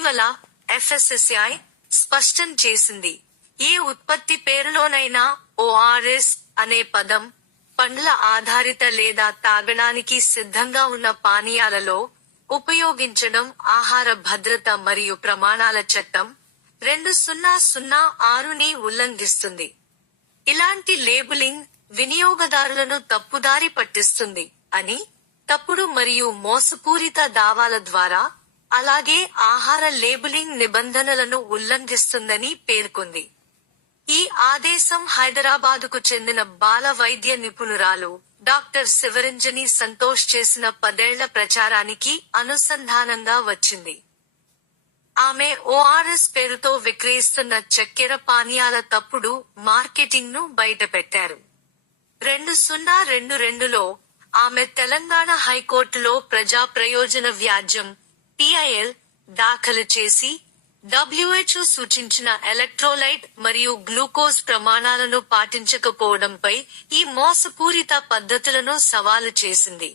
ఇటీవల ఎఫ్ఎస్ఎస్ఐ స్పష్టం చేసింది. ఏ ఉత్పత్తి పేరులోనైనా ఓఆర్ఎస్ అనే పదం పండ్ల ఆధారిత లేదా తాగడానికి సిద్ధంగా ఉన్న పానీయాలలో ఉపయోగించడం ఆహార భద్రత మరియు ప్రమాణాల చట్టం రెండు సున్నా సున్నా ఆరుని ఉల్లంఘిస్తుంది. ఇలాంటి లేబులింగ్ వినియోగదారులను తప్పుదారి పట్టిస్తుంది అని తప్పుడు మరియు మోసపూరిత దావాల ద్వారా అలాగే ఆహార లేబులింగ్ నిబంధనలను ఉల్లంఘిస్తుందని పేర్కొంది. ఈ ఆదేశం హైదరాబాదుకు చెందిన బాల వైద్య నిపుణురాలు డాక్టర్ శివరంజని సంతోష్ చేసిన పదేళ్ళ ప్రచారానికి అనుసంధానంగా వచ్చింది. ఆమె ఓఆర్ఎస్ పేరుతో విక్రయిస్తున్న చక్కెర పానీయాల తప్పుడు మార్కెటింగ్ను బయటపెట్టారు. రెండు సున్నా రెండు రెండులో ఆమె తెలంగాణ హైకోర్టులో ప్రజా ప్రయోజన వ్యాజ్యం పిఐఎల్ దాఖలు చేసి డబ్ల్యూహెచ్ఓ సూచించిన ఎలక్ట్రోలైట్ మరియు గ్లూకోజ్ ప్రమాణాలను పాటించకపోవడంపై ఈ మోసపూరిత పద్ధతులను సవాలు చేసింది.